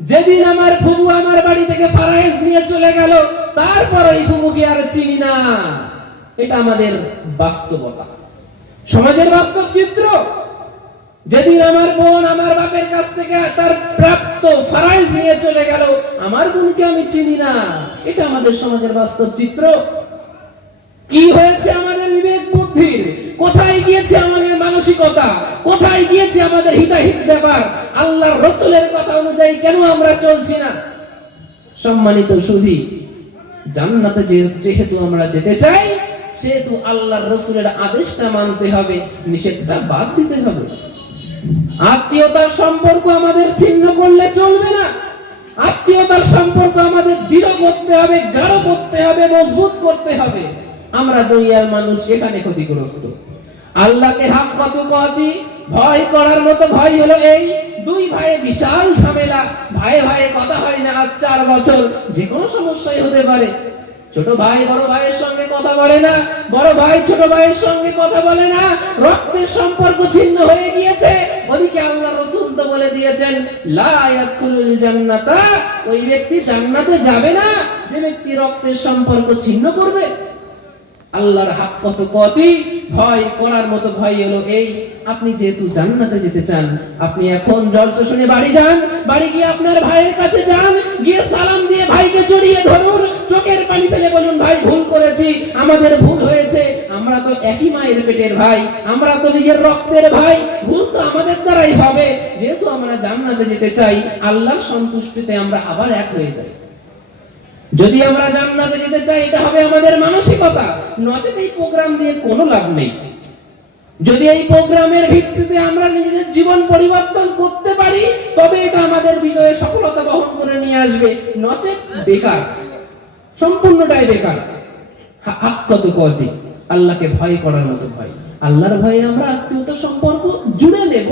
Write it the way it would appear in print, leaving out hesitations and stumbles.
যেদিন আমার ফুফু আমার বাড়ি থেকে ফারাইজ নিয়ে চলে গেল, তারপর এই ফুফুকে আর চিনি না। এটা আমাদের বাস্তবতা, সমাজের বাস্তব চিত্র। যেদিন আমার বোন আমার বাপের কাছ থেকে তার প্রাপ্ত ফারাইজ নিয়ে চলে গেল, আমার বোনকে আমি চিনি না। এটা আমাদের সমাজের বাস্তব চিত্র। কি হয়েছে আমাদের বিবেক বুদ্ধির? কোথায় গিয়েছে আমাদের মানসিকতা? কোথায় গিয়েছে আমাদের হিতাহিত ব্যাপার? আল্লাহর রাসূলের কথা অনুযায়ী কেন আমরা চলছি না? সম্মানিত সুধী, জান্নাতে যেহেতু আমরা যেতে চাই, সেহেতু আল্লাহর রাসূলের আদেশটা মানতে হবে, নিষেধটা বাদ দিতে হবে। আত্মীয়তার সম্পর্ক আমাদের ছিন্ন করলে চলবে না। আত্মীয়তার সম্পর্ক আমাদের দৃঢ় করতে হবে, গাঢ় করতে হবে, মজবুত করতে হবে। আমরা দুনিয়ার মানুষ এখানে ক্ষতিগ্রস্ত। আল্লাহকে হাক কত কতি ভয় করার মতো ভয় হলো এই, দুই ভাইয়ে বিশাল ঝামেলা, ভাইয়ে ভাইয়ে কথা হয় না আজ 4 বছর, যে কোনো সমস্যাই হতে পারে। ছোট ভাই বড় ভাইয়ের সঙ্গে কথা বলে না, বড় ভাই ছোট ভাইয়ের সঙ্গে কথা বলে না, রক্তের সম্পর্ক ছিন্ন হয়ে গিয়েছে। ওদিকে আল্লাহর রাসূল তো বলে দিয়েছেন, লা ইয়াদখুলুল জান্নাতা, ওই ব্যক্তি জান্নাতে যাবে না যে ব্যক্তি রক্তের সম্পর্ক ছিন্ন করবে। আল্লাহর হাক কত কতি ভয় করার মতো ভয় হলো এই, আপনি যেহেতু জান্নাতে যেতে চান, আপনি এখন জলসা শুনে বাড়ি যান, বাড়ি গিয়ে আপনার ভাইয়ের কাছে যান, গিয়ে সালাম দিয়ে ভাইকে জড়িয়ে ধরুন, চোখের পানি ফেলে বলুন, ভাই ভুল করেছি, আমাদের ভুল হয়েছে, আমরা তো একই মায়ের পেটের ভাই, আমরা তো নিজের রক্তের ভাই, ভুল তো আমাদের দ্বারাই হবে। যেহেতু আমরা জান্নাতে যেতে চাই, আল্লাহর সন্তুষ্টিতে আমরা আবার এক হয়ে যাই। যদি আমরা জান্নাতে যেতে চাই, এটা হবে আমাদের মানসিকতা, নচেত এই প্রোগ্রাম দিয়ে কোনো লাভ নেই। যদি এই প্রোগ্রামের ভিত্তিতে আমরা নিজেদের জীবন পরিবর্তন করতে পারি, তবে এটা আমাদের বিজয়ে সফলতা বহন করে নিয়ে আসবে, নচেত বেকার, সম্পূর্ণটাই বেকার। হাক কত কতি, আল্লাহকে ভয় করার মতো ভয়। আল্লাহর ভয়ে আমরা আত্মীয়তার সম্পর্ক জুড়ে নেব,